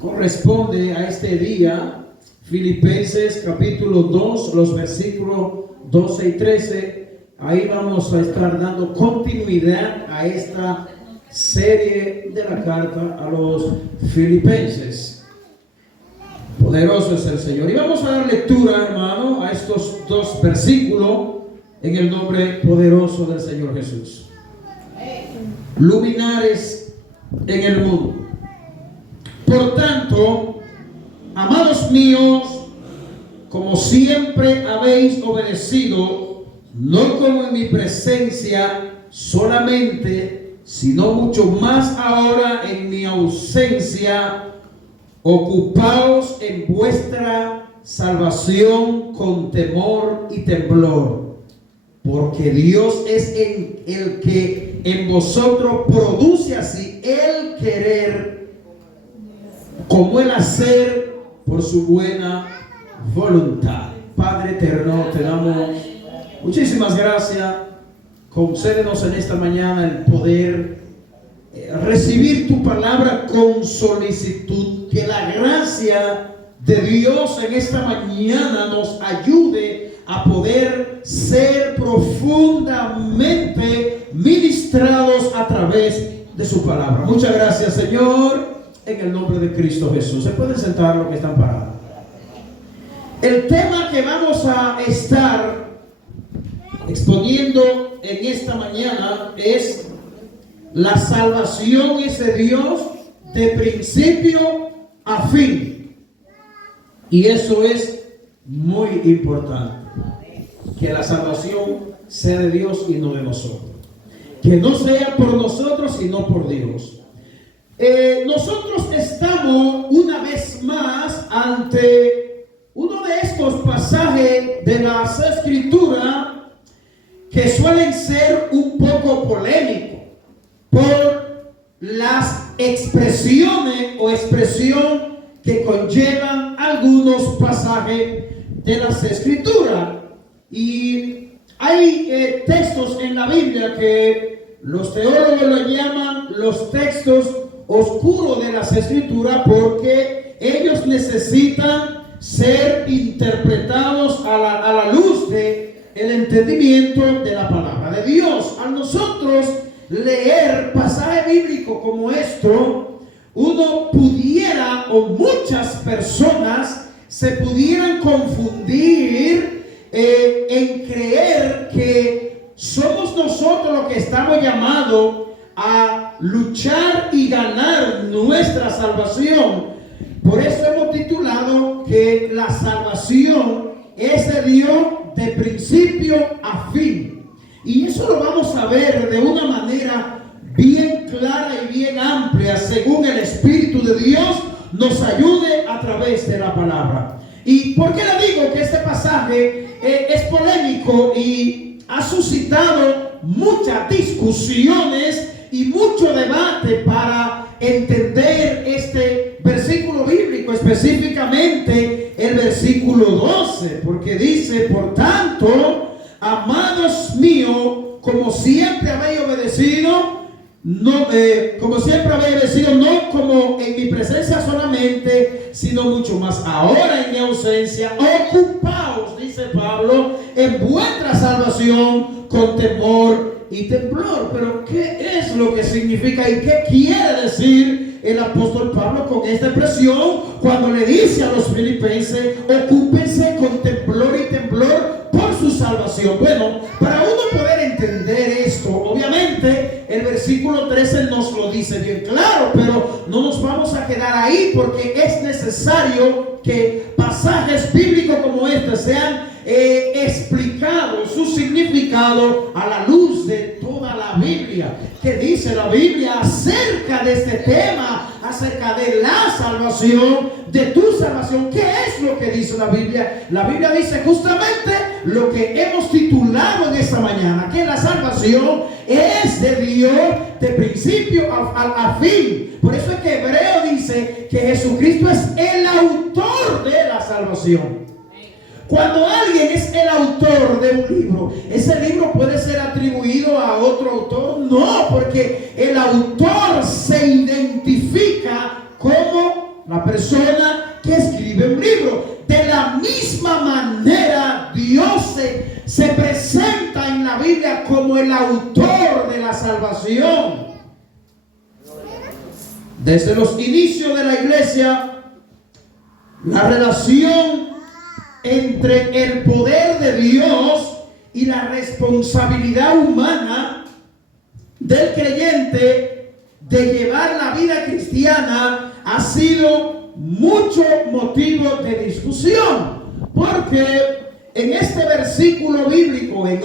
corresponde a este día, Filipenses capítulo 2, los versículos 12 y 13. Ahí vamos a estar dando continuidad a esta serie de la carta a los Filipenses. Poderoso es el Señor. Y vamos a dar lectura, hermano, a estos dos versículos en el nombre poderoso del Señor Jesús. Luminares en el mundo. Por tanto, amados míos, como siempre habéis obedecido, no como en mi presencia solamente, sino mucho más ahora en mi ausencia, ocupaos en vuestra salvación con temor y temblor, porque Dios es el que en vosotros produce así el querer como el hacer por su buena voluntad. Padre eterno, te damos muchísimas gracias. Concédenos en esta mañana el poder recibir tu palabra con solicitud. Que la gracia de Dios en esta mañana nos ayude a poder ser profundamente ministrados a través de su palabra. Muchas gracias, Señor, en el nombre de Cristo Jesús. Se pueden sentar los que están parados. El tema que vamos a estar exponiendo en esta mañana es: la salvación es de Dios de principio a fin. Y eso es muy importante, que la salvación sea de Dios y no de nosotros, que no sea por nosotros sino por Dios. Nosotros estamos una vez más ante uno de estos pasajes de las Escrituras que suelen ser un poco polémicos por las expresiones o expresión que conllevan algunos pasajes de las Escrituras. Y hay textos en la Biblia que los teólogos lo llaman los textos oscuros de las Escrituras, porque ellos necesitan ser interpretados a la luz de el entendimiento de la palabra de Dios. A nosotros leer pasaje bíblico como esto, uno pudiera, o muchas personas se pudieran confundir en creer que somos nosotros los que estamos llamados a luchar y ganar nuestra salvación. Por eso hemos titulado que la salvación es de Dios de principio a fin. Y eso lo vamos a ver de una manera bien clara y bien amplia, según el Espíritu de Dios nos ayude a través de la palabra. ¿Y por qué le digo que este pasaje es polémico y ha suscitado muchas discusiones y mucho debate para entender este versículo bíblico, específicamente el versículo 12? Porque dice: por tanto, amados míos, como siempre habéis obedecido, no como en mi presencia solamente, sino mucho más ahora en mi ausencia, ocupaos, dice Pablo, en vuestra salvación con temor y temblor. Pero ¿qué es lo que significa y qué quiere decir el apóstol Pablo con esta expresión cuando le dice a los filipenses: ocúpense con temblor y temblor por su salvación? Bueno, para uno poder entender esto, obviamente el versículo 13 nos lo dice bien claro, pero no nos vamos a quedar ahí, porque es necesario que pasajes bíblicos como este sean explicados, su significado a la luz de toda la Biblia. ¿Qué dice la Biblia acerca de este tema, acerca de la salvación, de tu salvación? ¿Qué es lo que dice la Biblia? La Biblia dice justamente lo que hemos titulado en esta mañana, que la salvación es de Dios de principio a fin. Por eso es que Hebreo dice que Jesucristo es el autor de la salvación. Cuando alguien es el autor de un libro, ¿ese libro puede ser atribuido a otro autor? No, porque el autor se identifica como la persona que escribe un libro. De la misma manera, Dios se presenta en la Biblia como el autor de la salvación. Desde los inicios de la iglesia, la relación entre el poder de Dios y la responsabilidad humana del creyente de llevar la vida cristiana ha sido mucho motivo de discusión, porque en este versículo bíblico, en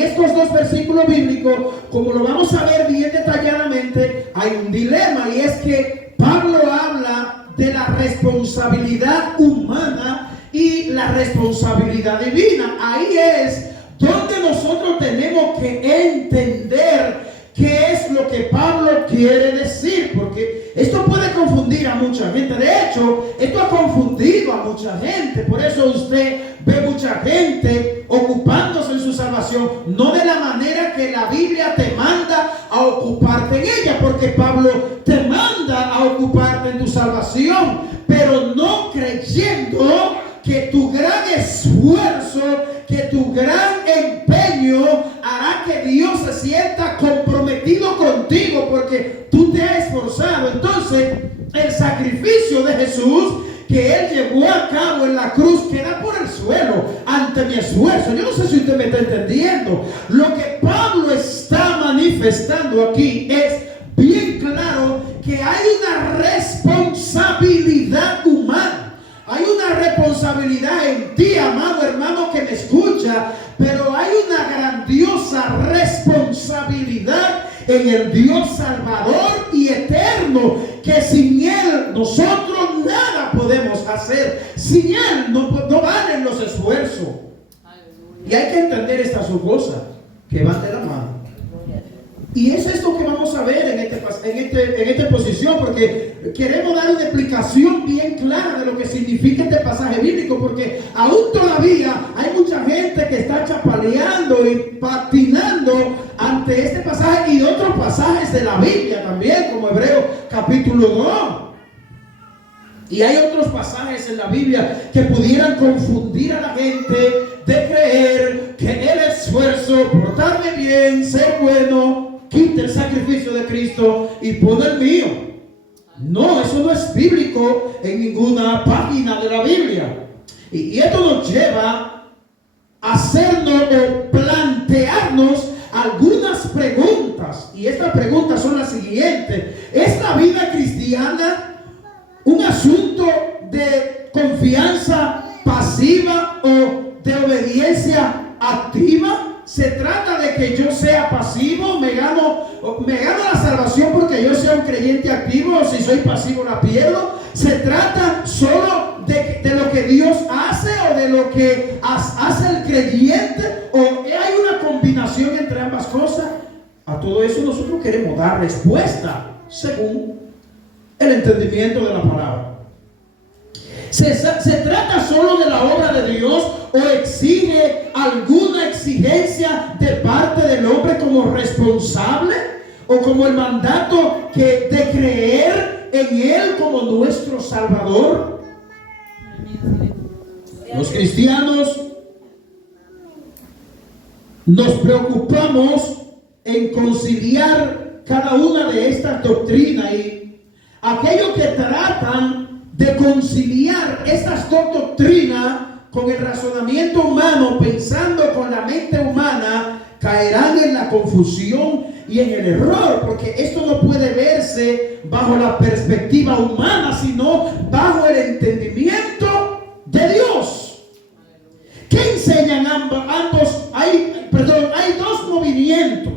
estos dos versículos bíblicos, como lo vamos a ver bien detalladamente, hay un dilema, y es que Pablo habla de la responsabilidad humana y la responsabilidad divina. Ahí es donde nosotros tenemos que entender qué es lo que Pablo quiere decir, porque esto puede confundir a mucha gente. De hecho, esto ha confundido a mucha gente. Por eso usted ve mucha gente ocupándose en su salvación, no de la manera que la Biblia te manda a ocuparte en ella, porque Pablo te manda a ocuparte en tu salvación, pero no creyendo que tu gran esfuerzo, que tu gran empeño hará que Dios se sienta comprometido contigo porque tú te has esforzado. Entonces, el sacrificio de Jesús que Él llevó a cabo en la cruz queda por el suelo ante mi esfuerzo. Yo no sé si usted me está entendiendo. Lo que Pablo está manifestando aquí es bien claro que hay una responsabilidad humana. Hay una responsabilidad en ti, amado hermano que me escucha, pero hay una grandiosa responsabilidad en el Dios Salvador y eterno, que sin Él nosotros nada podemos hacer. Sin Él no valen los esfuerzos. Y hay que entender estas dos cosas que van de la mano. Y es esto que vamos a ver en esta posición, porque queremos dar una explicación bien clara de lo que significa este pasaje bíblico, porque aún todavía hay mucha gente que está chapaleando y patinando ante este pasaje y otros pasajes de la Biblia también, como Hebreos capítulo 2. Y hay otros pasajes en la Biblia que pudieran confundir a la gente de creer que el esfuerzo, portarme bien, ser bueno, quita el sacrificio de Cristo y pone el mío. No, eso no es bíblico en ninguna página de la Biblia. Y esto nos lleva a hacernos o plantearnos algunas preguntas. Y estas preguntas son las siguientes: ¿es la vida cristiana un asunto de confianza pasiva o de obediencia activa? ¿Se trata de que yo sea pasivo? ¿Me gano la salvación porque yo sea un creyente activo? ¿O si soy pasivo la pierdo? ¿Se trata solo de lo que Dios hace o de lo que hace el creyente? ¿O hay una combinación entre ambas cosas? A todo eso nosotros queremos dar respuesta según el entendimiento de la palabra. ¿Se trata solo de la obra de Dios o exige alguna exigencia de parte del hombre como responsable o como el mandato de creer en Él como nuestro Salvador? Los cristianos nos preocupamos en conciliar cada una de estas doctrinas, y aquellos que tratan de conciliar estas dos doctrinas con el razonamiento humano, pensando con la mente humana, caerán en la confusión y en el error, porque esto no puede verse bajo la perspectiva humana, sino bajo el entendimiento de Dios. ¿Qué enseñan ambos? Hay dos movimientos.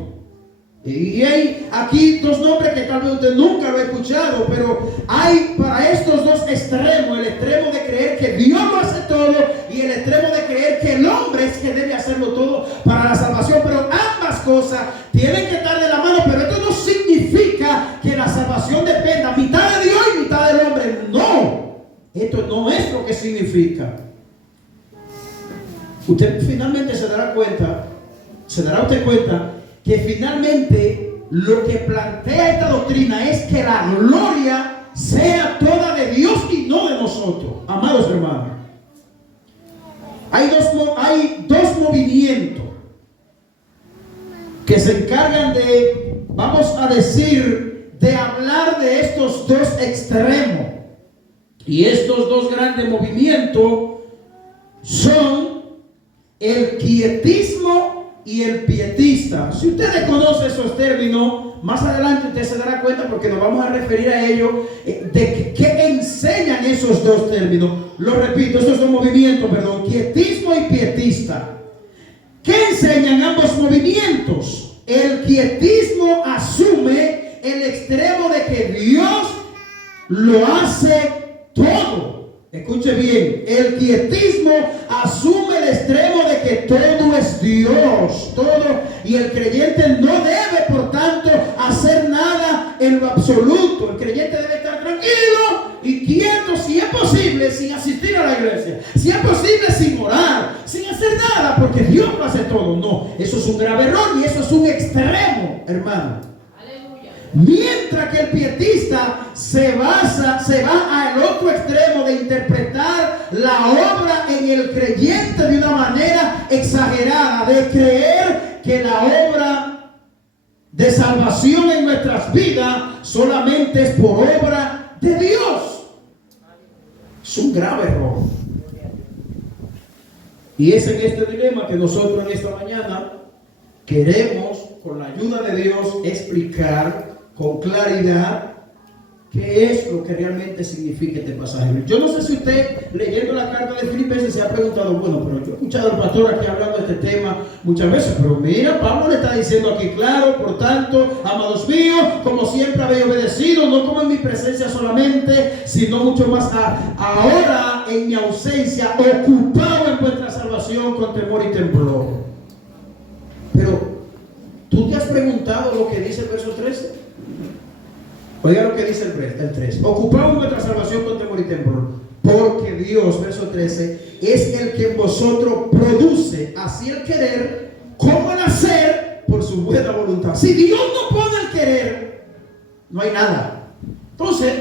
Y hay aquí dos nombres que tal vez usted nunca lo ha escuchado, pero hay para estos dos extremos: el extremo de creer que Dios lo hace todo y el extremo de creer que el hombre es que debe hacerlo todo para la salvación. Pero ambas cosas tienen que estar de la mano, pero esto no significa que la salvación dependa mitad de Dios y mitad del hombre. No, esto no es lo que significa. Usted finalmente se dará usted cuenta que finalmente lo que plantea esta doctrina es que la gloria sea toda de Dios y no de nosotros. Amados hermanos, hay dos movimientos que se encargan de, vamos a decir, de hablar de estos dos extremos. Y estos dos grandes movimientos son el quietismo y el pietista. Si usted conoce esos términos, más adelante usted se dará cuenta, porque nos vamos a referir a ellos, de qué enseñan esos dos términos. Lo repito, esos dos movimientos, quietismo y pietista. ¿Qué enseñan ambos movimientos? El quietismo asume el extremo de que Dios lo hace todo. Escuche bien, el quietismo asume el extremo de que todo es Dios, todo, y el creyente no debe, por tanto, hacer nada en lo absoluto. El creyente debe estar tranquilo y quieto, si es posible, sin asistir a la iglesia, si es posible, sin orar, sin hacer nada, porque Dios lo hace todo. No, eso es un grave error y eso es un extremo, hermano. Mientras que el pietista se va al otro extremo de interpretar la obra en el creyente de una manera exagerada, de creer que la obra de salvación en nuestras vidas solamente es por obra de Dios. Es un grave error. Y es en este dilema que nosotros en esta mañana queremos, con la ayuda de Dios, explicar con claridad qué es lo que realmente significa este pasaje. Yo no sé si usted, leyendo la carta de Filipenses, se ha preguntado, bueno, pero yo he escuchado al pastor aquí hablando de este tema muchas veces, pero mira, Pablo le está diciendo aquí, claro, por tanto, amados míos, como siempre habéis obedecido, no como en mi presencia solamente, sino mucho más ahora en mi ausencia, ocupado en vuestra salvación con temor y temblor. Pero, ¿tú te has preguntado lo que dice el verso 13? Oiga lo que dice el 3. Ocupamos nuestra salvación con temor y temblor, porque Dios, verso 13, es el que en vosotros produce así el querer como el hacer por su buena voluntad. Si Dios no pone el querer, no hay nada. Entonces,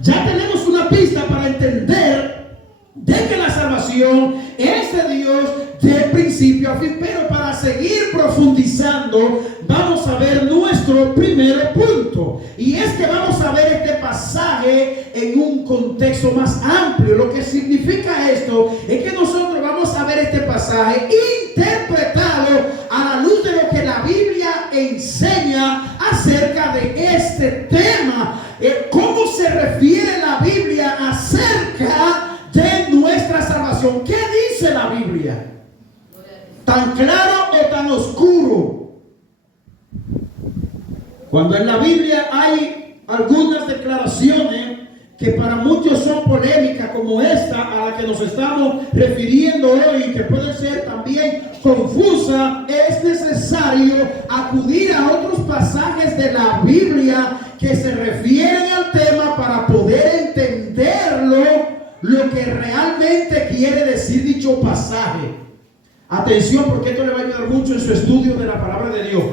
ya tenemos una pista para entender de que la salvación es de Dios de principio a fin. Pero para seguir profundizando, vamos a ver nuestro primer punto, y es que vamos a ver este pasaje en un contexto más amplio. Lo que significa esto es que nosotros vamos a ver este pasaje interpretado a la luz de lo que la Biblia enseña acerca de este tema. ¿Cómo se refiere la Biblia acerca de nuestra salvación? ¿Qué dice la Biblia? ¿Tan claro o tan oscuro? Cuando en la Biblia hay algunas declaraciones que para muchos son polémicas, como esta a la que nos estamos refiriendo hoy, que puede ser también confusa, es necesario acudir a otros pasajes de la Biblia que se refieren al tema para poder entenderlo, lo que realmente quiere decir dicho pasaje. Atención, porque esto le va a ayudar mucho en su estudio de la palabra de Dios.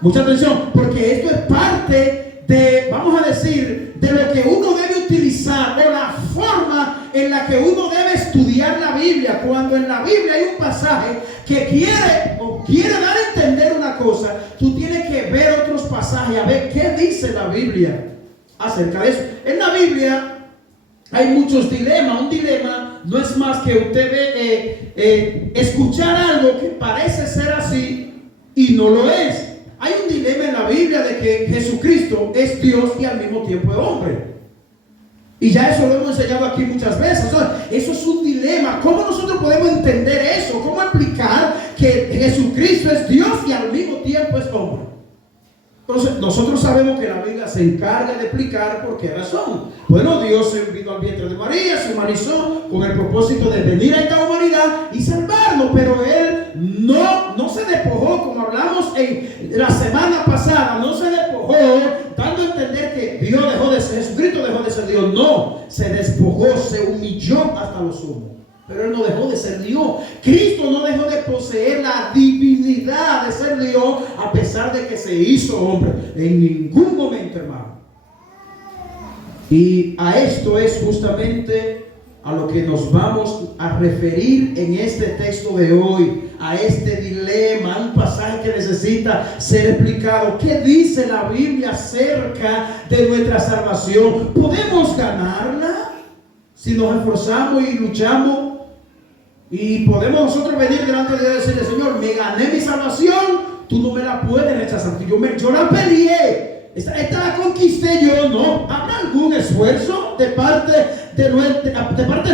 Mucha atención, porque esto es parte de, vamos a decir, de lo que uno debe utilizar, o la forma en la que uno debe estudiar la Biblia. Cuando en la Biblia hay un pasaje que quiere dar a entender una cosa, tú tienes que ver otros pasajes, a ver qué dice la Biblia acerca de eso. En la Biblia hay muchos dilemas. Un dilema no es más que usted ve escuchar algo que parece ser así y no lo es. Hay un dilema en la Biblia de que Jesucristo es Dios y al mismo tiempo es hombre. Y ya eso lo hemos enseñado aquí muchas veces. O sea, eso es un dilema. ¿Cómo nosotros podemos entender eso? ¿Cómo explicar que Jesucristo es Dios y al mismo tiempo es hombre? Entonces, nosotros sabemos que la Biblia se encarga de explicar por qué razón. Bueno, Dios vino al vientre de María, se humanizó con el propósito de venir a esta humanidad y salvarnos, pero Él no se despojó, como hablamos en la semana pasada, no se despojó, dando a entender que Dios dejó de ser, Jesucristo dejó de ser Dios. No, se despojó, se humilló hasta lo sumo. Pero Él no dejó de ser Dios. Cristo no dejó de poseer la divinidad de ser Dios, a pesar de que se hizo hombre. En ningún momento, hermano. Y a esto es justamente a lo que nos vamos a referir en este texto de hoy, a este dilema, un pasaje que necesita ser explicado. ¿Qué dice la Biblia acerca de nuestra salvación? ¿Podemos ganarla si nos esforzamos y luchamos? Y podemos nosotros venir delante de Dios y decirle: Señor, me gané mi salvación, tú no me la puedes rechazar, yo la peleé, esta la conquisté yo. No, ¿habrá algún esfuerzo de parte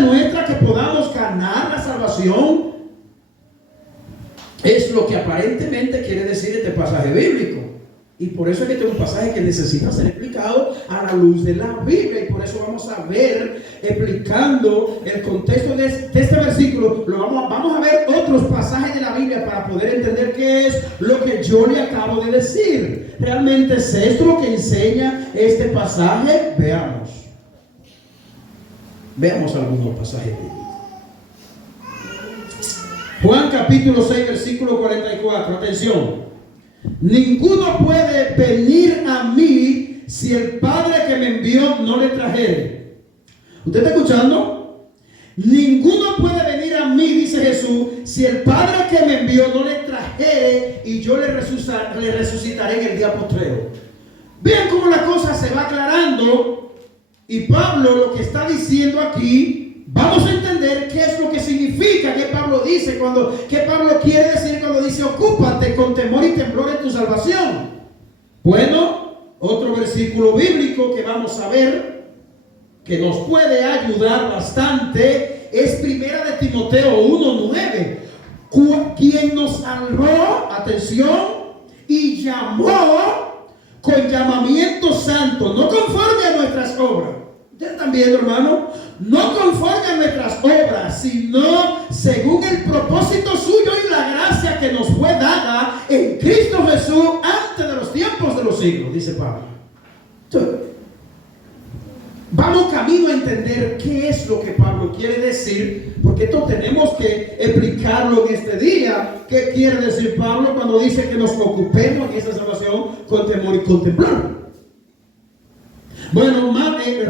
nuestra que podamos ganar la salvación? Es lo que aparentemente quiere decir este pasaje bíblico. Y por eso es que este es un pasaje que necesita ser explicado a la luz de la Biblia. Y por eso vamos a ver, explicando el contexto de este versículo, vamos a ver otros pasajes de la Biblia para poder entender qué es lo que yo le acabo de decir. ¿Realmente es esto lo que enseña este pasaje? Veamos algunos pasajes bíblicos. Juan capítulo 6, versículo 44. Atención. Ninguno puede venir a mí si el Padre que me envió no le trajere. ¿Usted está escuchando? Ninguno puede venir a mí, dice Jesús, si el Padre que me envió no le trajere, y yo le resucitaré en el día postrero. Vean cómo la cosa se va aclarando. Y Pablo lo que está diciendo aquí, vamos a entender qué es lo que significa, qué Pablo dice, qué Pablo quiere decir cuando dice: ocúpate con temor y temblor en tu salvación. Bueno, otro versículo bíblico que vamos a ver, que nos puede ayudar bastante, es Primera de Timoteo 1:9, quien nos salvó, atención, y llamó con llamamiento santo, no conforme a nuestras obras. ¿Ustedes están viendo, hermano? No conforme a nuestras obras, sino según el propósito suyo y la gracia que nos fue dada en Cristo Jesús antes de los tiempos de los siglos, dice Pablo. Entonces, vamos camino a entender qué es lo que Pablo quiere decir, porque esto tenemos que explicarlo en este día. ¿Qué quiere decir Pablo cuando dice que nos ocupemos en esta salvación con temor y con temblor? Bueno,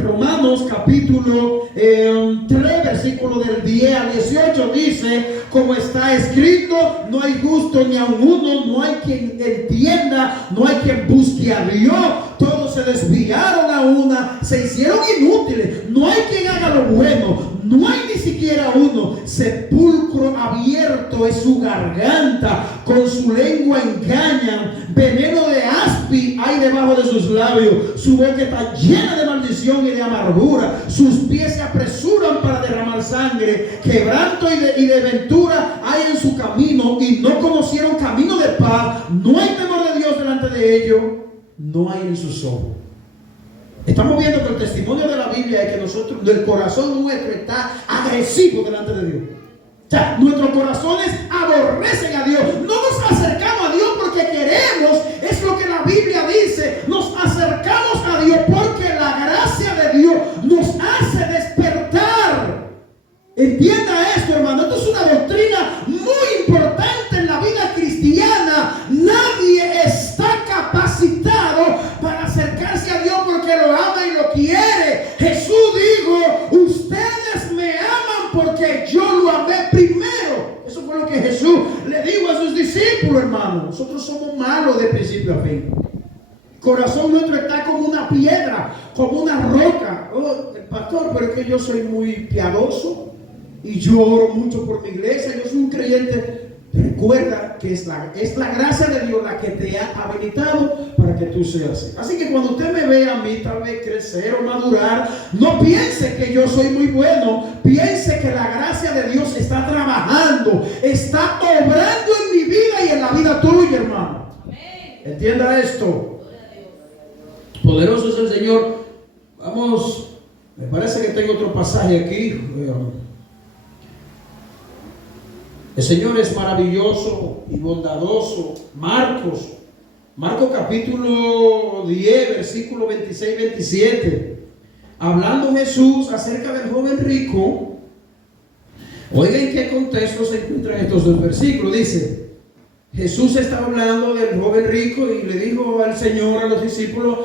Romanos capítulo 3, versículo del 10 al 18 dice: como está escrito, no hay justo ni aun uno, no hay quien entienda, no hay quien busque a Dios. Todos se desviaron a una, se hicieron inútiles, no hay quien haga lo bueno, no hay ni siquiera uno. Sepulcro abierto es su garganta, con su lengua engañan, veneno de aspi hay debajo de sus labios, su boca está llena de maldición y de amargura, sus pies se apresuran para derramar sangre, quebranto y de ventura hay en su camino, y no conocieron camino de paz, no hay temor de Dios delante de ellos, no hay en sus ojos. Estamos viendo que el testimonio de la Biblia es que nosotros, el corazón nuestro está agresivo delante de Dios. O sea, nuestros corazones aborrecen a Dios. No nos acercamos a Dios porque queremos, es lo que la Biblia dice. Nos acercamos a Dios porque la gracia de Dios nos hace despertar. Entienda esto, hermano. Esto es una doctrina muy importante en la vida cristiana. Nadie está capacitado para acercarse a Dios porque lo ama y lo quiere. Jesús dijo: ustedes me aman porque yo lo amé primero. Eso fue lo que Jesús le dijo a sus discípulos, hermano. Nosotros somos malos de principio a fin. El corazón nuestro está como una piedra, como una roca. Oh, pastor, pero es que yo soy muy piadoso y yo oro mucho por mi iglesia, yo soy un creyente. Recuerda que es la gracia de Dios la que te ha habilitado para que tú seas así. Así que cuando usted me ve a mí tal vez crecer o madurar, no piense que yo soy muy bueno, piense que la gracia de Dios está trabajando, está obrando en mi vida y en la vida tuya, hermano. Entienda esto. Poderoso es el Señor. Vamos, me parece que tengo otro pasaje aquí. El Señor es maravilloso y bondadoso. Marcos capítulo 10, versículo 26-27. Hablando Jesús acerca del joven rico. Oiga en qué contexto se encuentran estos dos versículos. Dice: Jesús estaba hablando del joven rico y le dijo al Señor, a los discípulos,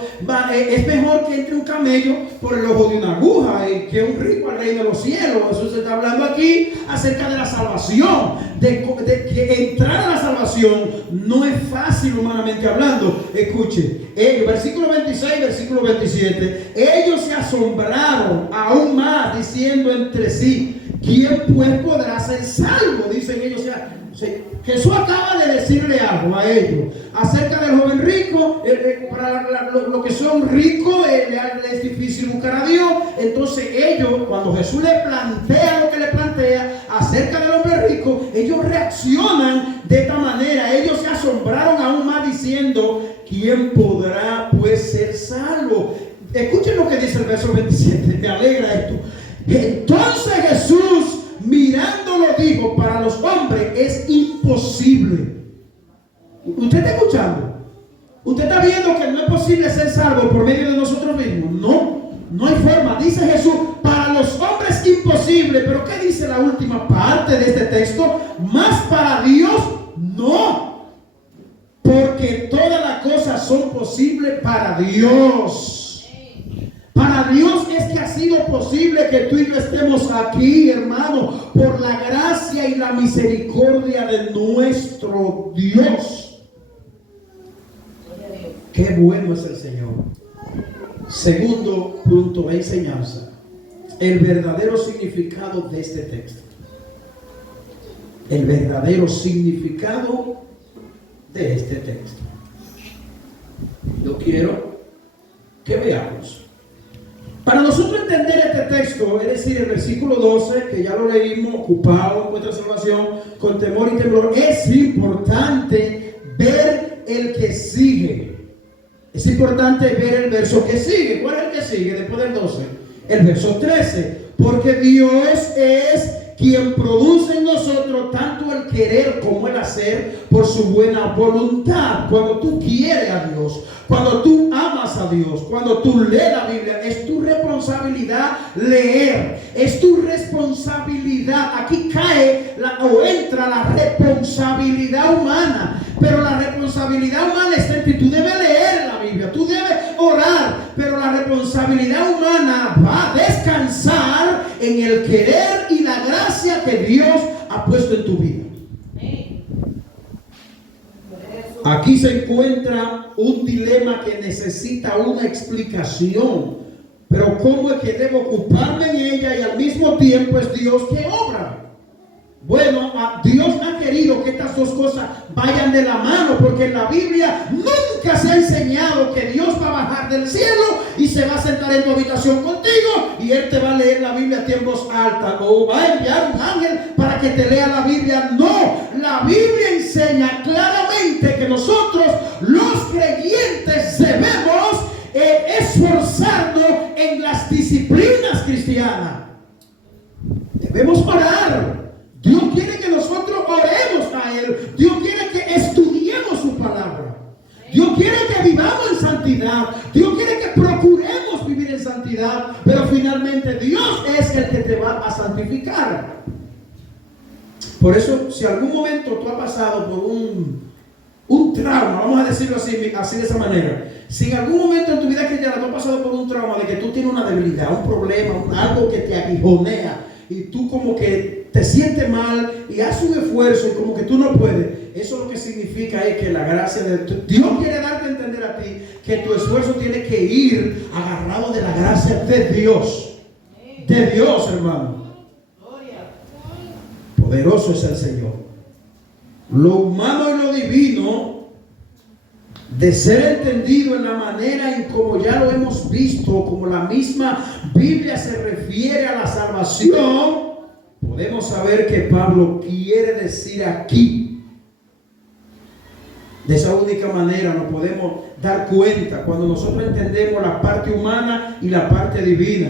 es mejor que entre un camello por el ojo de una aguja y que un rico al reino de los cielos. Jesús está hablando aquí acerca de la salvación, de que entrar a la salvación no es fácil humanamente hablando. Escuche, versículo 26, versículo 27, ellos se asombraron aún más diciendo entre sí, ¿quién pues podrá ser salvo? Dicen ellos. Jesús acaba de decirle algo a ellos acerca del joven rico. Para lo que son ricos es difícil buscar a Dios. Entonces ellos, cuando Jesús le plantea lo que le plantea acerca del hombre rico, ellos reaccionan de esta manera. Ellos se asombraron aún más diciendo, ¿quién podrá pues ser salvo? Escuchen lo que dice el verso 27, me alegra esto. Entonces Jesús, mirándolo, dijo, para los hombres es imposible. ¿Usted está escuchando? ¿Usted está viendo que no es posible ser salvo por medio de nosotros mismos? No hay forma. Dice Jesús, para los hombres imposible. Pero ¿qué dice la última parte de este texto? Más para Dios, no. Porque todas las cosas son posibles para Dios. Para Dios es que ha sido posible que tú y yo estemos aquí, hermano, por la gracia y la misericordia de nuestro Dios. Qué bueno es el Señor. Segundo punto de enseñanza, el verdadero significado de este texto. El verdadero significado de este texto. Yo quiero que veamos. Para nosotros entender este texto, es decir, el versículo 12, que ya lo leímos, ocupado en vuestra salvación, con temor y temblor, es importante ver el que sigue. Es importante ver el verso que sigue. ¿Cuál es el que sigue después del 12? El verso 13. Porque Dios es quien produce en nosotros tanto el querer como el hacer por su buena voluntad. Cuando tú quieres a Dios, cuando tú amas a Dios, cuando tú lees la Biblia, es tu responsabilidad leer, es tu responsabilidad. Aquí cae o entra la responsabilidad humana, pero la responsabilidad humana está en que tú debes leer la Biblia, tú debes orar, pero la responsabilidad humana va a descansar en el querer y la gracia que Dios ha puesto en tu vida. Aquí se encuentra un dilema que necesita una explicación. Pero ¿cómo es que debo ocuparme en ella y al mismo tiempo es Dios que obra? Bueno, Dios ha querido que estas dos cosas vayan de la mano, porque en la Biblia nunca se ha enseñado que Dios va a bajar del cielo y se va a sentar en tu habitación contigo y Él te va a leer la Biblia a voz alta, o va a enviar un ángel para que te lea la Biblia. No, la Biblia enseña claramente que nosotros, los creyentes, debemos esforzarnos en las disciplinas cristianas. Debemos orar. Dios quiere que nosotros oremos a Él. Dios quiere que estudiemos su palabra. Dios quiere que vivamos en santidad. Dios quiere que procuremos vivir en santidad. Pero finalmente Dios es el que te va a santificar. Por eso, si algún momento tú has pasado por un trauma, vamos a decirlo así de esa manera. Si en algún momento en tu vida cristiana tú has pasado por un trauma de que tú tienes una debilidad, un problema, algo que te aguijonea, y tú como que te sientes mal y haces un esfuerzo y como que tú no puedes, eso lo que significa es que la gracia de Dios quiere darte a entender a ti que tu esfuerzo tiene que ir agarrado de la gracia de Dios. De Dios, hermano. Poderoso es el Señor. Lo humano y lo divino, de ser entendido en la manera en como ya lo hemos visto, como la misma Biblia se refiere a la salvación, podemos saber que Pablo quiere decir aquí. De esa única manera nos podemos dar cuenta cuando nosotros entendemos la parte humana y la parte divina.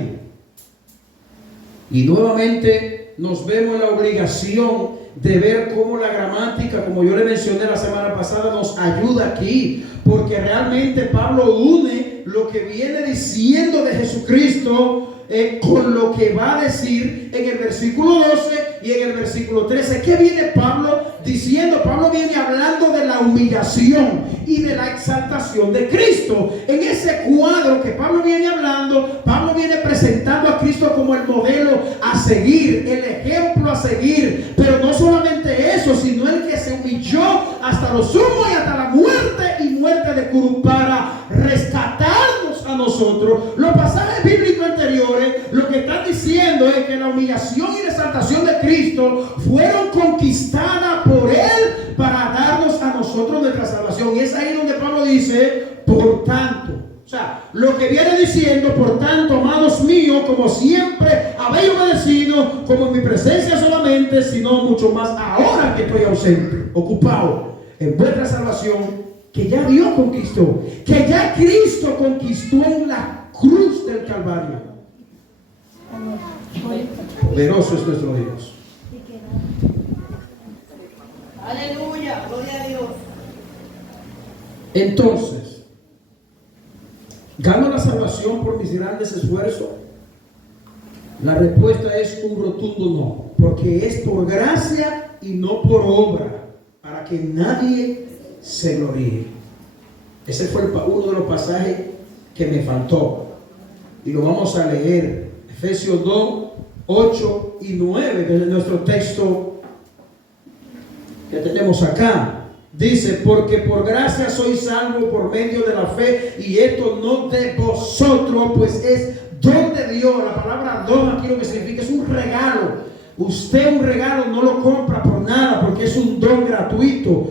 Y nuevamente nos vemos en la obligación de ver cómo la gramática, como yo le mencioné la semana pasada, nos ayuda aquí, porque realmente Pablo une lo que viene diciendo de Jesucristo con lo que va a decir en el versículo 12 y en el versículo 13. ¿Qué viene Pablo diciendo? Pablo viene hablando de la humillación y de la exaltación de Cristo. En ese cuadro que Pablo viene hablando, Pablo viene presentando a Cristo como el modelo a seguir, el ejemplo a seguir. Pero no solamente eso, sino el que se humilló hasta lo sumo y hasta la muerte y muerte de cruz para rescatarnos a nosotros. Los pasajes bíblicos anteriores lo que están diciendo es que la humillación y la exaltación de Cristo fueron conquistadas por Él para darnos a nosotros nuestra salvación. Y es ahí donde Pablo dice, por tanto. O sea, lo que viene diciendo, por tanto, amados míos, como siempre habéis obedecido, como en mi presencia solamente, sino mucho más ahora que estoy ausente, ocupado en vuestra salvación, que ya Dios conquistó, que ya Cristo conquistó en la cruz del Calvario. Poderoso es nuestro Dios. Aleluya, gloria a Dios. Entonces, ¿gano la salvación por mis grandes esfuerzos? La respuesta es un rotundo no, porque es por gracia y no por obra, para que nadie se gloríe. Ese fue uno de los pasajes que me faltó, y lo vamos a leer. Efesios 2, 8 y 9, que es nuestro texto que tenemos acá. Dice, porque por gracia sois salvos por medio de la fe, y esto no de vosotros, pues es don de Dios. La palabra don aquí lo que significa es un regalo. Usted un regalo no lo compra por nada, porque es un don gratuito.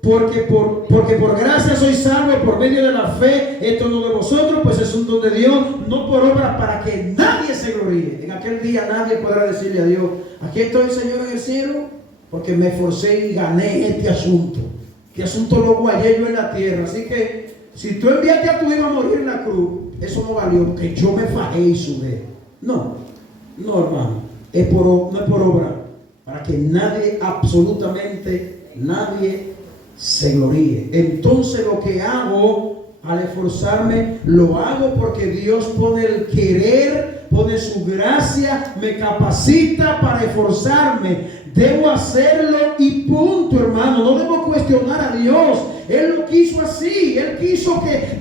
Porque por gracia sois salvos por medio de la fe, esto no de vosotros, pues es un don de Dios, no por obra, para que nadie se gloríe. En aquel día nadie podrá decirle a Dios, aquí estoy, Señor, en el cielo, porque me esforcé y gané este asunto. Este asunto lo guayé yo en la tierra. Así que si tú enviaste a tu hijo a morir en la cruz, eso no valió, que yo me fajé y sudé. No, hermano, no es por obra, para que nadie, absolutamente nadie, se gloríe. Entonces lo que hago al esforzarme, lo hago porque Dios pone el querer, pone su gracia, me capacita para esforzarme. Debo hacerlo y punto, hermano. No debo cuestionar a Dios. Él lo quiso así. Él quiso que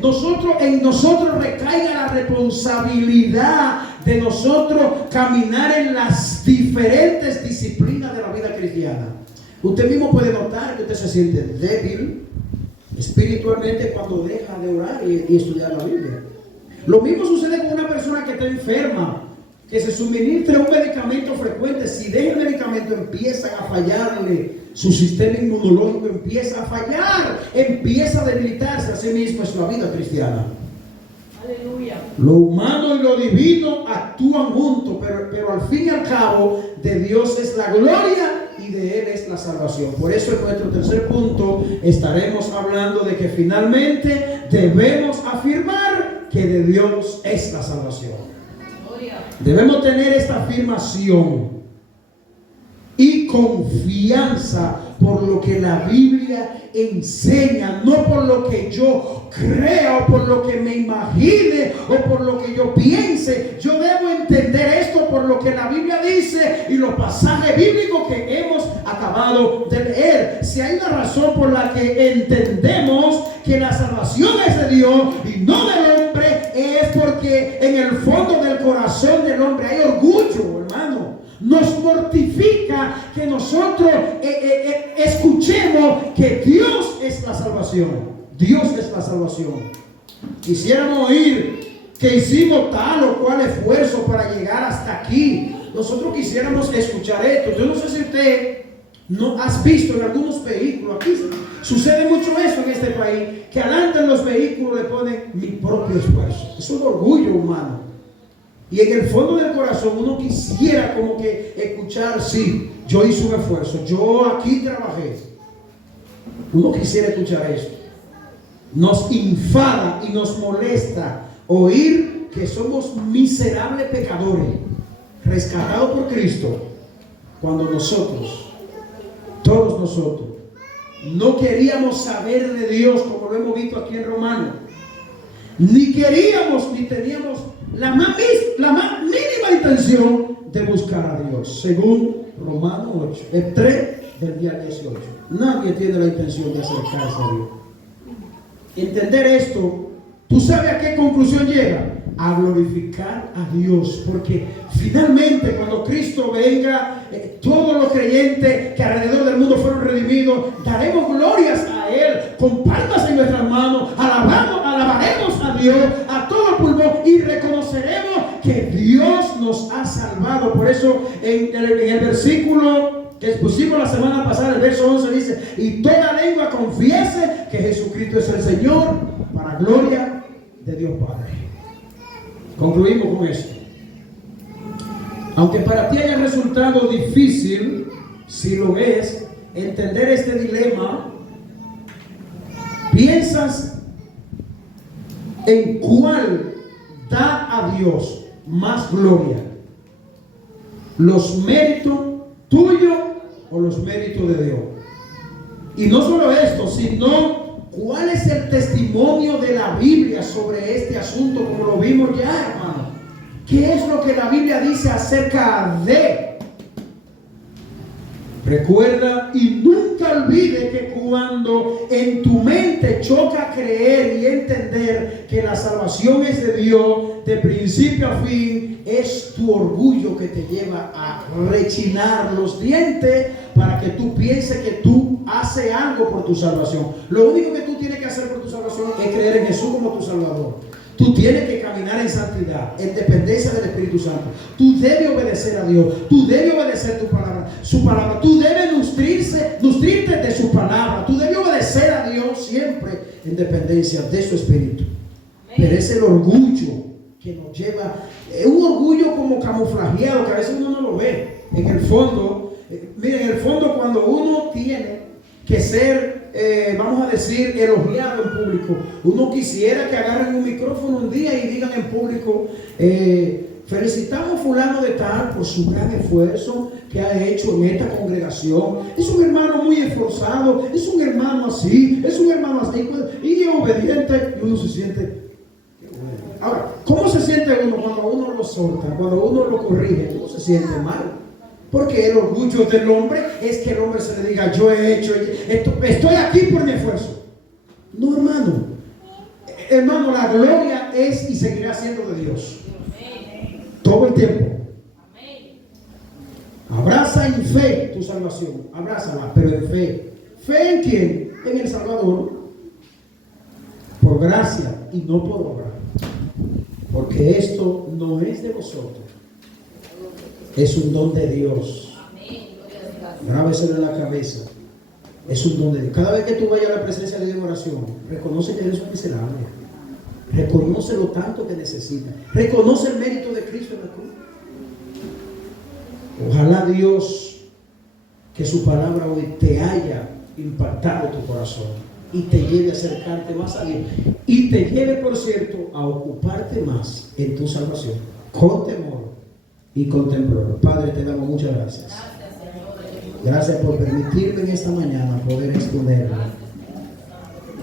en nosotros recaiga la responsabilidad de nosotros caminar en las diferentes disciplinas de la vida cristiana. Usted mismo puede notar que usted se siente débil espiritualmente cuando deja de orar y estudiar la Biblia. Lo mismo sucede con una persona que está enferma, que se suministra un medicamento frecuente. Si deja el medicamento, empieza a fallarle, su sistema inmunológico empieza a fallar, empieza a debilitarse. Así mismo es la vida cristiana. Aleluya. Lo humano y lo divino actúan juntos, pero al fin y al cabo de Dios es la gloria y de Él es la salvación. Por eso en nuestro tercer punto estaremos hablando de que finalmente debemos afirmar que de Dios es la salvación. Debemos tener esta afirmación y confianza por lo que la Biblia enseña, no por lo que yo crea o por lo que me imagine o por lo que yo piense. Yo debo entender esto por lo que la Biblia dice y los pasajes bíblicos que hemos acabado de leer. Si hay una razón por la que entendemos que la salvación es de Dios y no del hombre, es porque en el fondo del corazón del hombre hay orgullo, hermano. Nos mortifica que nosotros escuchemos que Dios es la salvación. Dios es la salvación. Quisiéramos oír que hicimos tal o cual esfuerzo para llegar hasta aquí. Nosotros quisiéramos escuchar esto. Yo no sé si usted no has visto en algunos vehículos, aquí sucede mucho eso en este país, que adelante en los vehículos le ponen mi propio esfuerzo. Es un orgullo humano. Y en el fondo del corazón uno quisiera como que escuchar, sí, yo hice un esfuerzo, yo aquí trabajé. Uno quisiera escuchar eso. Nos enfada y nos molesta oír que somos miserables pecadores, rescatados por Cristo, cuando nosotros, todos nosotros, no queríamos saber de Dios, como lo hemos visto aquí en Romanos. Ni queríamos ni teníamos la más mínima intención de buscar a Dios, según Romanos 8, el 3 del día 18. Nadie tiene la intención de acercarse a Dios. Entender esto, ¿tú sabes a qué conclusión llega? A glorificar a Dios, porque finalmente cuando Cristo venga, todos los creyentes que alrededor del mundo fueron redimidos, daremos glorias a Él con palmas en nuestras manos, alabaremos a Dios a todo pulmón y reconoceremos que Dios nos ha salvado. Por eso en el versículo que expusimos la semana pasada, el verso 11 dice: y toda lengua confiese que Jesucristo es el Señor, para gloria de Dios Padre. Concluimos con esto. Aunque para ti haya resultado difícil, si lo es, entender este dilema, piensas en cuál da a Dios más gloria: los méritos tuyos o los méritos de Dios. Y no solo esto, sino ¿cuál es el testimonio de la Biblia sobre este asunto, como lo vimos ya, hermano? ¿Qué es lo que la Biblia dice acerca de? Recuerda y nunca olvide que cuando en tu mente choca creer y entender que la salvación es de Dios, de principio a fin, es tu orgullo que te lleva a rechinar los dientes para que tú pienses que tú haces algo por tu salvación. Lo único que tú tienes que hacer por tu salvación es creer en Jesús como tu Salvador. Tú tienes que caminar en santidad, en dependencia del Espíritu Santo. Tú debes obedecer a Dios. Tú debes obedecer tu palabra, su palabra. Tú debes nutrirte de su palabra. Tú debes obedecer a Dios siempre en dependencia de su Espíritu. Pero es el orgullo que nos lleva, un orgullo como camuflajeado que a veces uno no lo ve. En el fondo, miren, en el fondo cuando uno tiene que ser, vamos a decir, elogiado en público, uno quisiera que agarren un micrófono un día y digan en público: felicitamos a fulano de tal por su gran esfuerzo que ha hecho en esta congregación. Es un hermano muy esforzado, es un hermano así, y es obediente. Y uno se siente... Ahora, ¿cómo se siente uno cuando uno lo solta, cuando uno lo corrige? Uno se siente mal. Porque el orgullo del hombre es que el hombre se le diga: yo he hecho esto, estoy aquí por mi esfuerzo. No, hermano. Hermano, la gloria es y seguirá siendo de Dios. Todo el tiempo. Abraza en fe tu salvación. Abrázala, pero en fe. ¿Fe en quién? En el Salvador. Por gracia y no por obra. Porque esto no es de vosotros. Es un don de Dios. Grábeselo en la cabeza. Es un don de Dios. Cada vez que tú vayas a la presencia de Dios en oración, reconoce que eres un miserable. Reconoce lo tanto que necesitas. Reconoce el mérito de Cristo en la cruz. Ojalá Dios, que su palabra hoy te haya impactado tu corazón y te lleve a acercarte más a Dios. Y te lleve, por cierto, a ocuparte más en tu salvación. Con temor y con temblor. Padre, te damos muchas gracias. Gracias por permitirme en esta mañana poder exponerlo.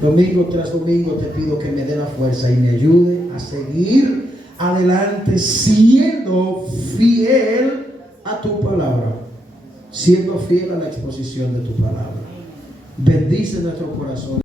Domingo tras domingo te pido que me dé la fuerza y me ayude a seguir adelante siendo fiel a tu palabra, siendo fiel a la exposición de tu palabra. Bendice nuestro corazón.